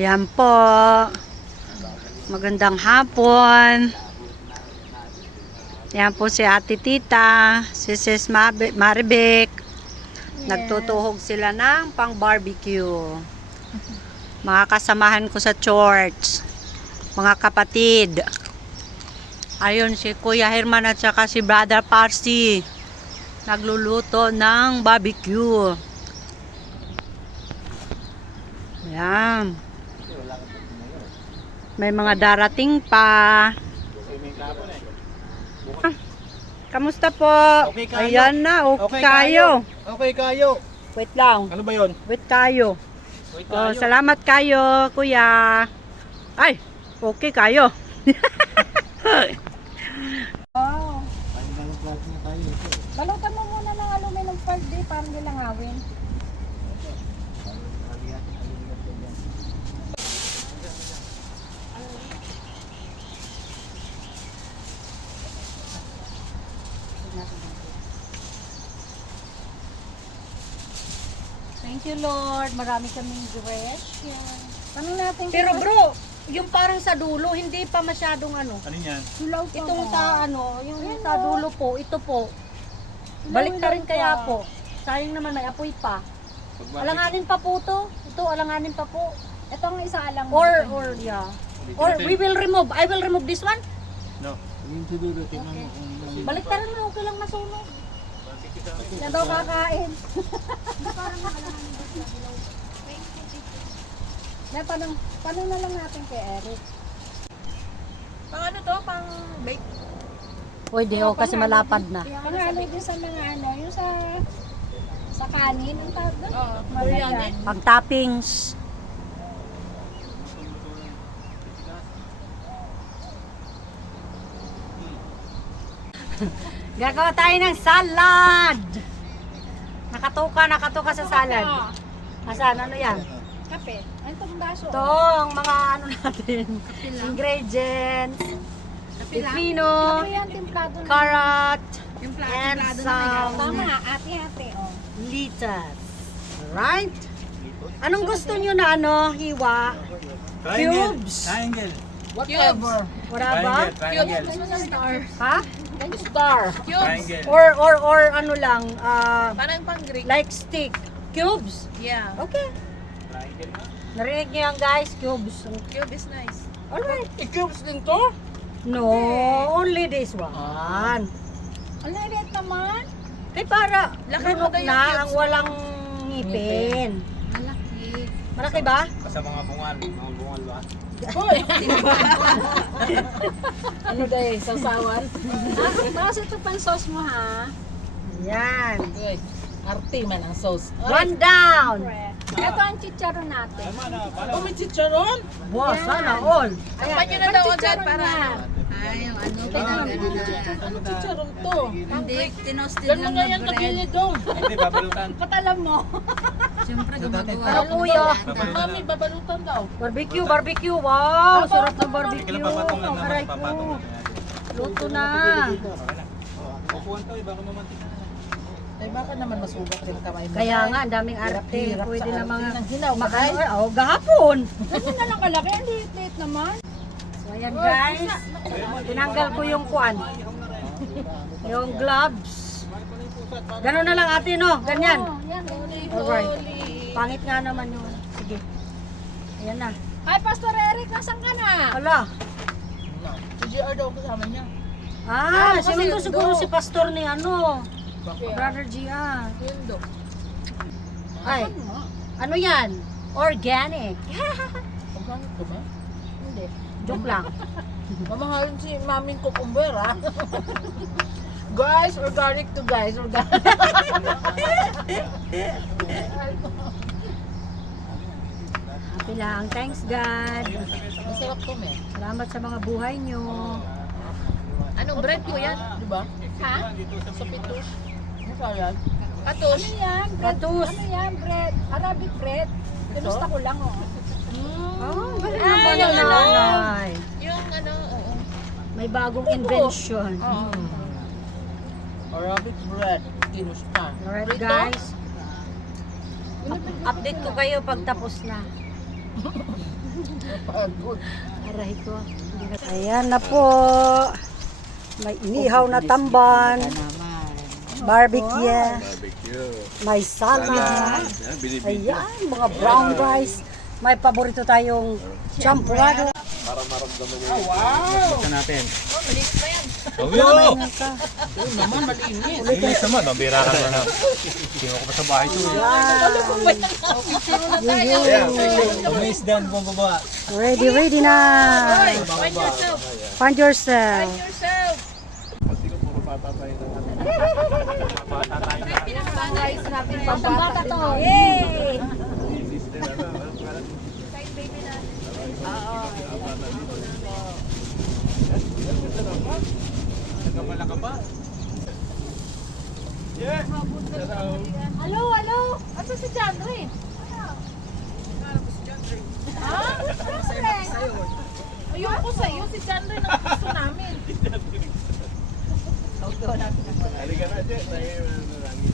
Ayan po. Magandang hapon. Ayan po si Ate Tita, si Sis Maribek. Nagtutuhog sila ng pang barbecue. Mga kasamahan ko sa church. Mga kapatid. Ayun si Kuya Herman at saka si Brother Parsi. Nagluluto ng barbecue. Ayan. May mga darating pa. Kamusta po? Okay kayo. Ayan na, okay kayo. Okay kayo. Wait lang. Ano ba yun? Wait kayo. Wait Oh, kayo. salamat kayo, kuya. Ay, okay kayo. Oh. Balutan mo muna ng aluminum foil di para nilangawin. Thank you, Lord. Marami kaming question. Tanong natin. Pero bro, yung parang sa dulo, hindi pa masyadong ano. Ano yan? Sulaw pa Itong ba? sa ano, yung Ayun, sa oh. dulo po, ito po. Sulaw Balik na rin pa. kaya po. Sayang naman may apoy pa. Alanganin pa po to. Ito, alanganin pa po. Ito ang isa alang. Or yeah. Or we will remove. I will remove this one. No. Yung siguro, tingnan mo kung Balik na rin, okay lang masunog. Na daw kakain. Na tanong na lang natin kay Eric. Pang ano to? Pang bake? Pwede oh, kasi malapad na. Panghalo din sa mga ano, yung sa kanin, ang tawag doon? Oo. Marian. Pag toppings. Gagawa tayo ng salad. Nakatuka sa salad. Asan? Ano yan? Kape. Ay, itong baso. Itong mga ano natin. Ingredients. Pipino, Ano yan, templado na. carrot, Yung and plato na some Tama, ate-ate, oh. lettuce. Right? Anong gusto nyo na ano? Hiwa? Cubes? Triangle. Whatever. Wala ba? Triangle. Star. Ha? Star. Cubes. Triangle. Or ano lang, Parang pang Greek. like stick. Cubes? Yeah. Okay. Triangle nga. Narinig nyo yan guys? Cubes. Cube is nice. Alright. I-cubes din to? No, only this one. Ang liit naman. Kay para Laki mo lunok daw yung na cubes ang walang ngipin. Malaki. Malaki ba? Basta mga bungal ba? Ano dahil, sasawan? Bakit ito pang sauce mo, ha? Yan. Arte man ang sauce. One down. Ito ang chicharon natin. Oh, may Wow, sana all. Takpan nyo na daw agad para na. ano. Ay, yung ano, pinagano na. Chicharon to. Hindi, tinostin lang na bread. Hindi, babalutan. Patalam mo. Siyempre, gumagawa Ano ako po ng yun? salata. Mami, babalutan daw. Barbecue. Wow, sarap ng Hindi barbecue. ka lang papatong lang Aray naman, ko. papatong. Luto na. Upuan to, baka mamantik na. Ay, baka naman masugat rin kamay mo. Kaya nga, ang daming arte. Pwede na mga hinaw. Oh, gahapon. Ganun na lang kalaki. Ang liit naman. So, ayan guys. Tinanggal ko yung kuan. Yung gloves. Ganun na lang ate, no? Ganyan. Oh, yan. Alright. Pangit nga naman yun. Sige. Ayan na. Ay, Pastor Eric, nasan ka na? Hala. Si GR daw kasama niya. Ah, siya to siguro si pastor ni ano. Brother Gia. Yun do. Ay, ano yan? Organic. Organic ko ba? Hindi. Joke lang. Mamahalin si maming cucumber, ha? Guys, organic to guys. Organic. Happy lang. Thanks God. Masarap to, me. Salamat sa mga buhay nyo. Anong bread po yan? Di ba? Ha? Sa pitos. Ano yan? Katos. Ano yan? Bread? Patus. Ano yan? Bread? Arabic bread. Kinusta ko lang, oh. Oh, galing Ah, naman yung ang ano. nanay. Yung ano, oo. May bagong invention. Oo. Arabic bread. Kinusta. Alright Prito? guys. Update ko kayo pag tapos na. Pagod. Aray ko. Ayan na po. May inihaw na tamban. Barbecue. Barbecue. May salad. Binibidyo. Ayan, mga brown rice. May paborito tayong champurado. Para maramdaman niyo. Wow! Buksan natin. Oh, malinis pa yan. Oh, yo! Yun naman, malinis. Linis naman, mabira ka na. Sino ko pa sa bahay ito. Umis down, bumaba. Ready na. Hoy, find yourself. Find yourself. Find yourself. Pati ko puro bata tayo ng ano. Bata tayo na. Pinakabangay natin Bata to. Yay! Sister, ano, Side baby natin. nagkamala ka ba? Yeah! Hello, hello. Asa si John Ray? Ha? Ayoko sa'yo. Si John Ray ang gusto namin. Halika na, Jet. Tayo na langit.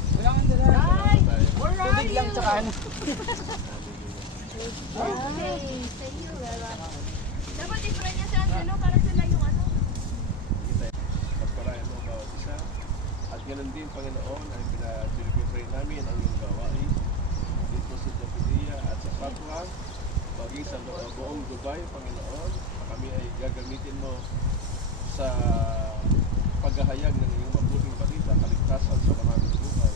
Hi! Where are you? Lang tsaka ano. Okay, sa iyo, Bella. Dapat i-pray niya si Angelo para sila yung ano. Pagpalayan mo bawat isa. At ganoon din, Panginoon, ay pinipray namin ang iyong gawain dito sa Japilia at sa Papua, maging sa buong Dubai, Panginoon. Kami ay gagamitin mo sa paghahayag ng iyong mabuting balita, kaligtasan sa maraming buhay.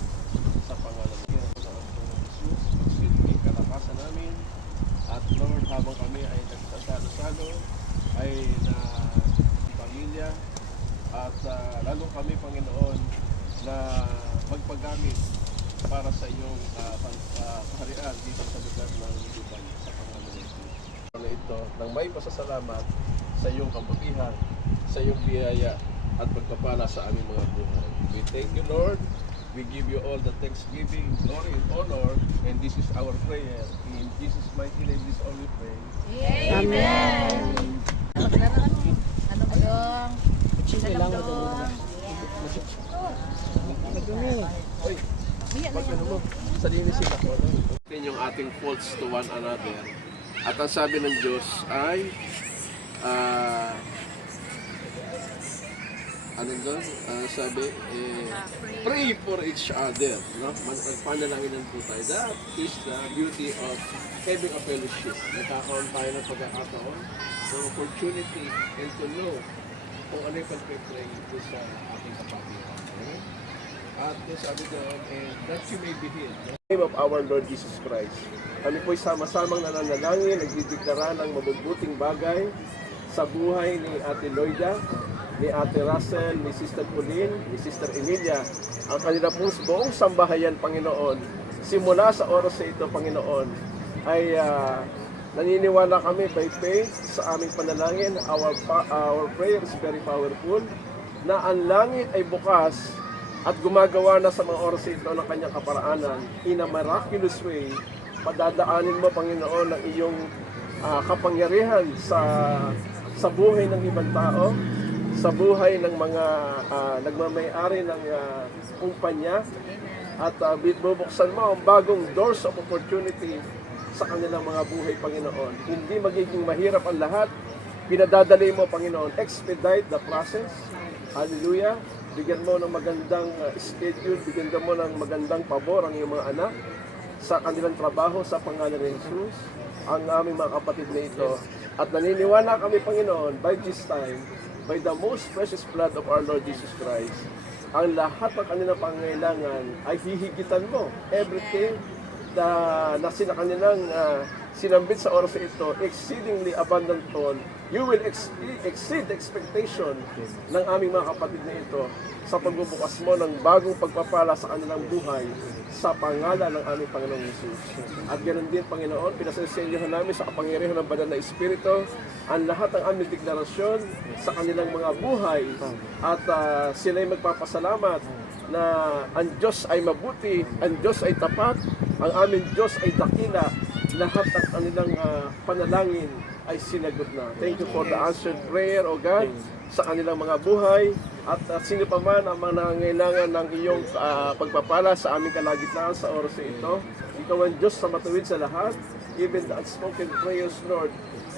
Sa pangalan ng Panginoon Jesus, magsilbi kalakasan namin. At Lord, habang kami ay nagsasalo-salo, ay na pamilya, at lalo kami, Panginoon, na magpagamit para sa iyong kaharian dito sa lugar ng Dubai, sa pangalan ng Jesus. Ito, nang may pasasalamat sa iyong kabutihan, sa iyong biyaya, at pagpapala sa aming mga buhay. We thank you, Lord. We give you all the thanksgiving, glory, and honor, and this is our prayer. In Jesus' mighty name, this all we pray. Amen. Ano ba yung? Oy, pag ano mo, salinis sila ko. Tingnan yung ating faults to one another. At ang sabi ng Diyos ay, ano doon? Sabi, pray for each other. No? Magpanalangin po tayo. That is the beauty of having a fellowship. Nagkakaroon tayo ng pagkakataon, ng opportunity, and to know kung ano yung pag-pray ito sa ating kapatiran. Okay? At sabi doon, that you may be healed. In the name of our Lord Jesus Christ, kami po'y sama-samang nananalangin, nagdidiklara ng mabubuting bagay sa buhay ni Ate Loida, ni Ate Russell, ni Sister Pauline, ni Sister Emilia, ang kanila pong buong sambahayan, Panginoon. Simula sa oras na ito, Panginoon, ay naniniwala kami by faith sa aming panalangin. Our prayer is very powerful, na ang langit ay bukas at gumagawa na sa mga oras ito ng kanyang kaparaanan. In a miraculous way, padadaanin mo, Panginoon, ang iyong kapangyarihan sa buhay ng ibang tao, sa buhay ng mga nagmamay-ari ng kumpanya, at bubuksan mo ang bagong doors of opportunity sa kanilang mga buhay, Panginoon. Hindi magiging mahirap ang lahat. Pinadadali mo, Panginoon. Expedite the process. Hallelujah. Bigyan mo ng magandang schedule, bigyan mo ng magandang pabor ang iyong mga anak sa kanilang trabaho sa pangalan ng Jesus, ang aming mga kapatid na ito. At naniniwala kami, Panginoon, by this time, by the most precious blood of our Lord Jesus Christ, ang lahat ng kanilang pangangailangan ay hihigitan mo. Everything na kanilang sinambit sa oras ito, exceedingly abundant on, you will exceed the expectation ng aming mga kapatid na ito sa pagbubukas mo ng bagong pagpapala sa kanilang buhay sa pangalan ng aming Panginoong Jesus. At ganoon din, Panginoon, pinasensenyohan namin sa kapangyarihan ng banal na Espiritu ang lahat ng aming deklarasyon sa kanilang mga buhay, at sila'y magpapasalamat na ang Diyos ay mabuti, ang Diyos ay tapat, ang aming Diyos ay dakila, lahat ng kanilang panalangin ay sinagot na. Thank you for the answered prayer, O God, sa kanilang mga buhay, at sino pa man ang mga nangangailangan ng iyong pagpapala sa aming kalagitnaan sa oras na ito. Ikaw ang Diyos sa matuwid sa lahat. even the unspoken prayers, Lord,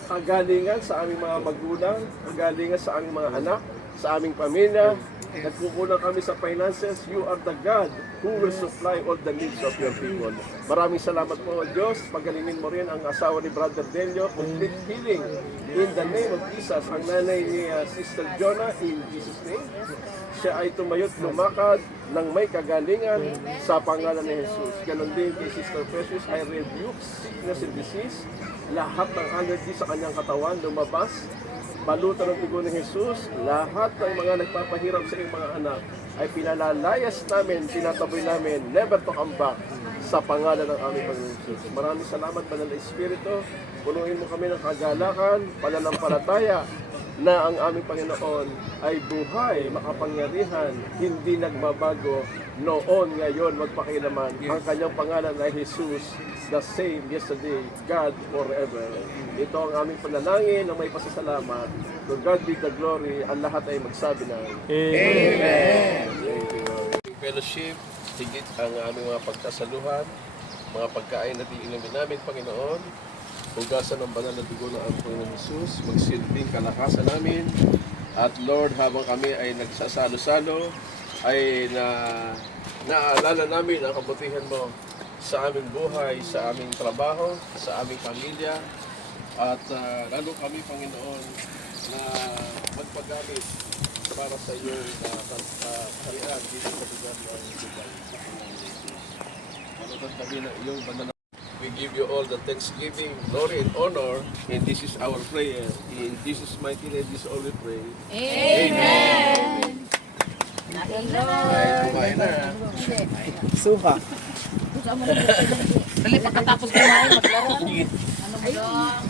kagalingan sa aming mga magulang, kagalingan sa aming mga anak, sa aming pamilya. Nagkukulang kami sa finances. You are the God who will supply all the needs of your people. Maraming salamat po, Diyos. Pagalingin mo rin ang asawa ni Brother Delio. Complete healing in the name of Jesus. Ang nanay ni Sister Jonah, in Jesus' name. Siya ay tumayot lumakad ng may kagalingan sa pangalan ni Jesus. Ganon din kay Sister Precious, I rebuke sickness and disease. Lahat ng allergy sa kanyang katawan lumabas. Balutan ng dugo ni Jesus, lahat ng mga nagpapahirap sa iyong mga anak ay pinalalayas namin, tinataboy namin, never to come back sa pangalan ng aming Panginoon Jesus. Maraming salamat, Banal na Espiritu. Punuin mo kami ng kagalakan, pananampalataya na ang aming Panginoon ay buhay, makapangyarihan, hindi nagbabago noon, ngayon, magpakilaman. Ang kanyang pangalan ay Jesus, the same yesterday, God forever. Ito ang aming panalangin na may pasasalamat. To God be the glory. Ang lahat ay magsabi ng Amen. Thank you. Fellowship, higit ang aming mga pagkasaluhan, mga pagkain na inumin namin, Panginoon. Hugasan ng banal na dugo ng aming Panginoon Jesus, magsilbing kalakasan namin. At Lord, habang kami ay nagsasalo-salo, ay naaalala namin ang kabutihan mo sa aming buhay, sa aming trabaho, sa aming pamilya, at lalo kami, Panginoon, na magpagamit para sa iyong kaharian dito sa lugar ng Dubai. Manood kami ng iyong banal. We give you all the thanksgiving, glory, and honor, and this is our prayer. In Jesus' mighty name, this all we pray. Amen. Ay, kumain na. Suka. Dali, pagkatapos kumain, maglaro. Ano mo dong?